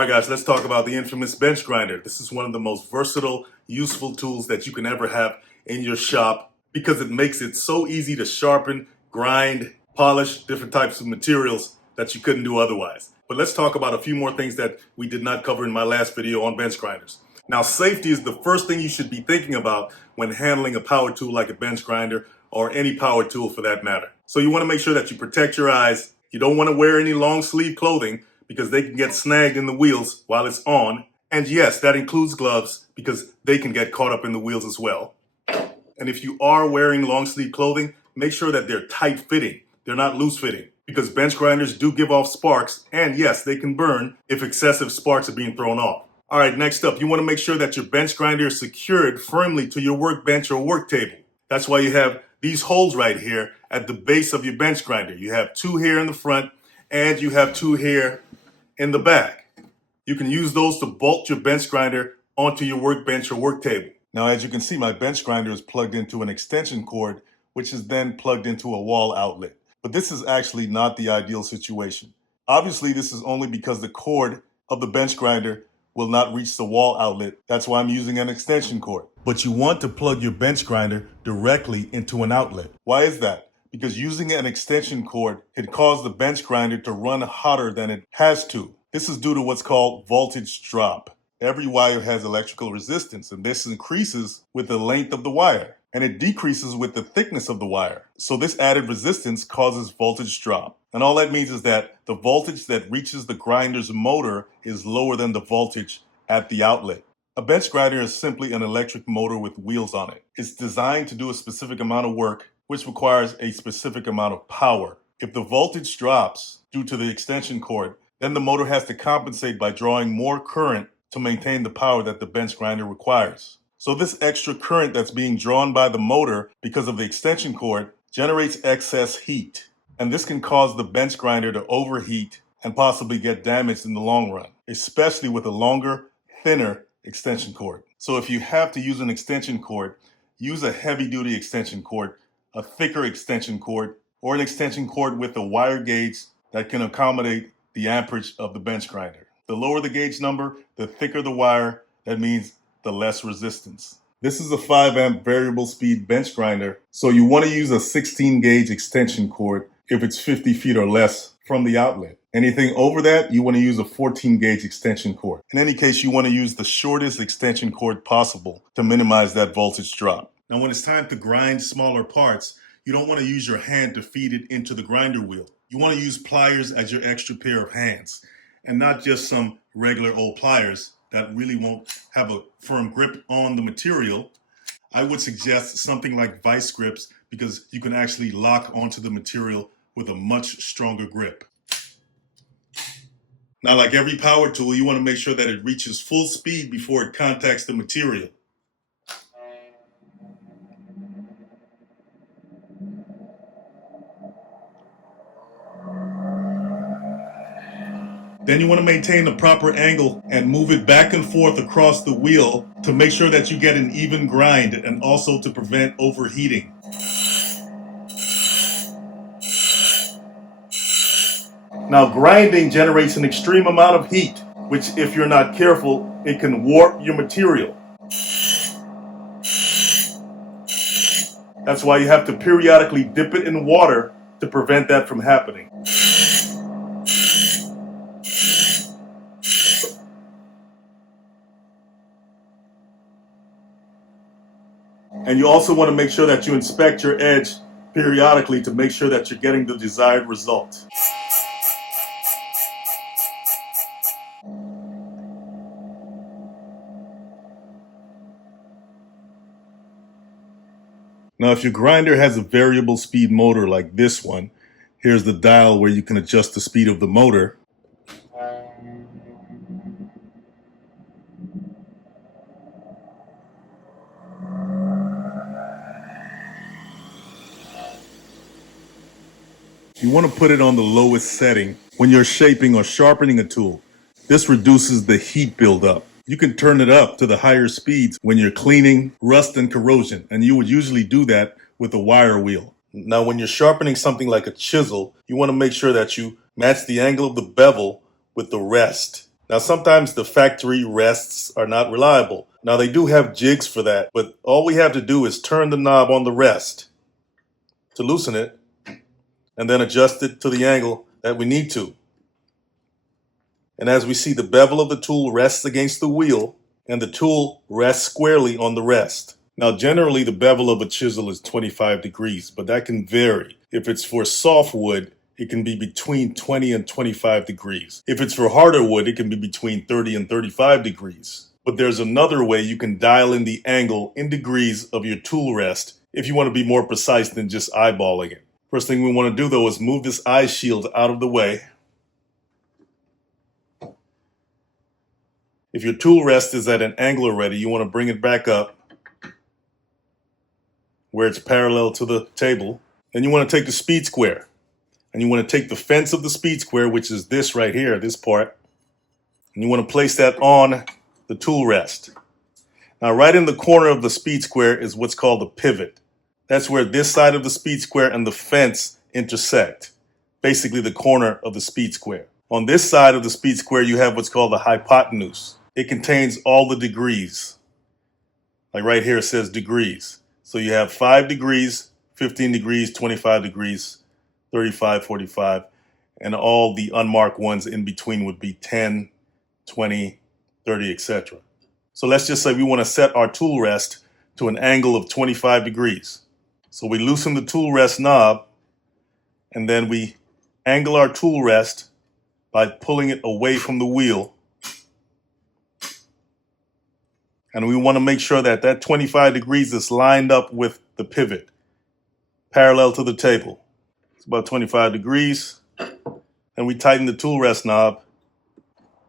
All right, guys, let's talk about the infamous bench grinder. This is one of the most versatile, useful tools that you can ever have in your shop because it makes it so easy to sharpen, grind, polish different types of materials that you couldn't do otherwise. But let's talk about a few more things that we did not cover in my last video on bench grinders. Now, safety is the first thing you should be thinking about when handling a power tool like a bench grinder or any power tool for that matter. So you want to make sure that you protect your eyes. You don't want to wear any long sleeve clothing because they can get snagged in the wheels while it's on. And yes, that includes gloves because they can get caught up in the wheels as well. And if you are wearing long sleeve clothing, make sure that they're tight fitting. They're not loose fitting because bench grinders do give off sparks. And yes, they can burn if excessive sparks are being thrown off. All right, next up, you want to make sure that your bench grinder is secured firmly to your workbench or work table. That's why you have these holes right here at the base of your bench grinder. You have two here in the front and you have two here in the back. You can use those to bolt your bench grinder onto your workbench or work table. Now, as you can see, my bench grinder is plugged into an extension cord, which is then plugged into a wall outlet. But this is actually not the ideal situation. Obviously, this is only because the cord of the bench grinder will not reach the wall outlet. That's why I'm using an extension cord. But you want to plug your bench grinder directly into an outlet. Why is that? Because using an extension cord can cause the bench grinder to run hotter than it has to. This is due to what's called voltage drop. Every wire has electrical resistance, and this increases with the length of the wire, and it decreases with the thickness of the wire. So this added resistance causes voltage drop. And all that means is that the voltage that reaches the grinder's motor is lower than the voltage at the outlet. A bench grinder is simply an electric motor with wheels on it. It's designed to do a specific amount of work, which requires a specific amount of power. If the voltage drops due to the extension cord, then the motor has to compensate by drawing more current to maintain the power that the bench grinder requires. So this extra current that's being drawn by the motor because of the extension cord generates excess heat. And this can cause the bench grinder to overheat and possibly get damaged in the long run, especially with a longer, thinner extension cord. So if you have to use an extension cord, use a heavy-duty extension cord, a thicker extension cord, or an extension cord with a wire gauge that can accommodate the amperage of the bench grinder. The lower the gauge number, the thicker the wire. That means the less resistance. This is a 5 amp variable speed bench grinder, so you want to use a 16 gauge extension cord if it's 50 feet or less from the outlet. Anything over that, you want to use a 14 gauge extension cord. In any case, you want to use the shortest extension cord possible to minimize that voltage drop. Now, when it's time to grind smaller parts, you don't want to use your hand to feed it into the grinder wheel. You want to use pliers as your extra pair of hands, and not just some regular old pliers that really won't have a firm grip on the material. I would suggest something like vice grips because you can actually lock onto the material with a much stronger grip. Now, like every power tool, you want to make sure that it reaches full speed before it contacts the material. Then you want to maintain the proper angle and move it back and forth across the wheel to make sure that you get an even grind and also to prevent overheating. Now, grinding generates an extreme amount of heat, which if you're not careful, it can warp your material. That's why you have to periodically dip it in water to prevent that from happening. And you also want to make sure that you inspect your edge periodically to make sure that you're getting the desired result. Now, if your grinder has a variable speed motor like this one, here's the dial where you can adjust the speed of the motor. You want to put it on the lowest setting when you're shaping or sharpening a tool. This reduces the heat buildup. You can turn it up to the higher speeds when you're cleaning rust and corrosion, and you would usually do that with a wire wheel. Now, when you're sharpening something like a chisel, you want to make sure that you match the angle of the bevel with the rest. Now, sometimes the factory rests are not reliable. Now, they do have jigs for that, but all we have to do is turn the knob on the rest to loosen it and then adjust it to the angle that we need to. And as we see, the bevel of the tool rests against the wheel and the tool rests squarely on the rest. Now, generally, the bevel of a chisel is 25 degrees, but that can vary. If it's for soft wood, it can be between 20 and 25 degrees. If it's for harder wood, it can be between 30 and 35 degrees. But there's another way you can dial in the angle in degrees of your tool rest if you want to be more precise than just eyeballing it. First thing we want to do, though, is move this eye shield out of the way. If your tool rest is at an angle already, you want to bring it back up where it's parallel to the table. Then you want to take the speed square and you want to take the fence of the speed square, which is this right here, this part, and you want to place that on the tool rest. Now, right in the corner of the speed square is what's called the pivot. That's where this side of the speed square and the fence intersect, basically the corner of the speed square. On this side of the speed square, you have what's called the hypotenuse. It contains all the degrees. Like right here, it says degrees. So you have 5 degrees, 15 degrees, 25 degrees, 35, 45, and all the unmarked ones in between would be 10, 20, 30, etc. So let's just say we want to set our tool rest to an angle of 25 degrees. So we loosen the tool rest knob, and then we angle our tool rest by pulling it away from the wheel. And we want to make sure that that 25 degrees is lined up with the pivot, parallel to the table. It's about 25 degrees. And we tighten the tool rest knob,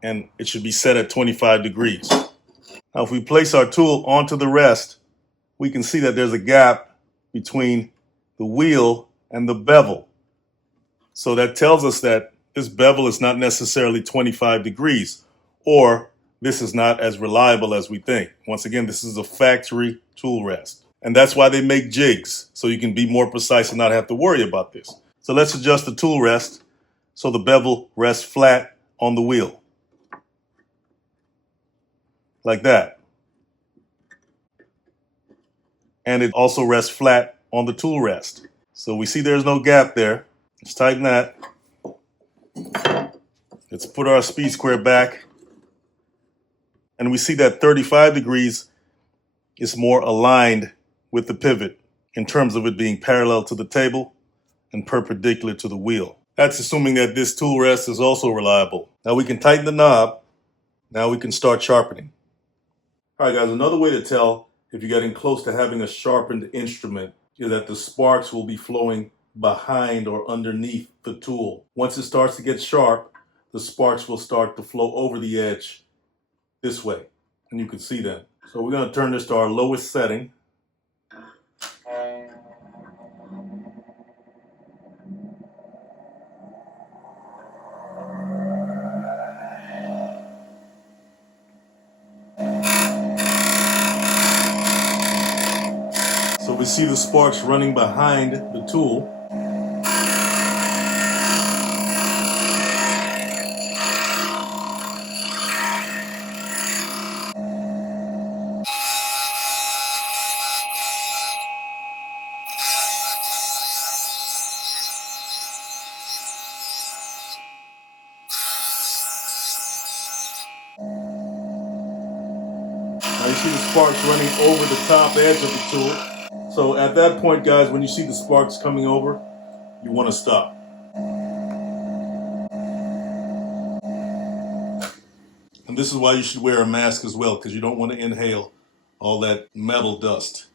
and it should be set at 25 degrees. Now, if we place our tool onto the rest, we can see that there's a gap between the wheel and the bevel. So that tells us that this bevel is not necessarily 25 degrees, or this is not as reliable as we think. Once again, this is a factory tool rest. And that's why they make jigs, so you can be more precise and not have to worry about this. So let's adjust the tool rest so the bevel rests flat on the wheel. Like that. And it also rests flat on the tool rest. So we see there's no gap there. Let's tighten that. Let's put our speed square back. And we see that 35 degrees is more aligned with the pivot in terms of it being parallel to the table and perpendicular to the wheel. That's assuming that this tool rest is also reliable. Now we can tighten the knob. Now we can start sharpening. All right, guys, another way to tell if you're getting close to having a sharpened instrument is that the sparks will be flowing behind or underneath the tool. Once it starts to get sharp, the sparks will start to flow over the edge this way, and you can see them. So we're going to turn this to our lowest setting. So we see the sparks running behind the tool. Now you see the sparks running over the top edge of the tool. So at that point, guys, when you see the sparks coming over, you want to stop. And this is why you should wear a mask as well, because you don't want to inhale all that metal dust.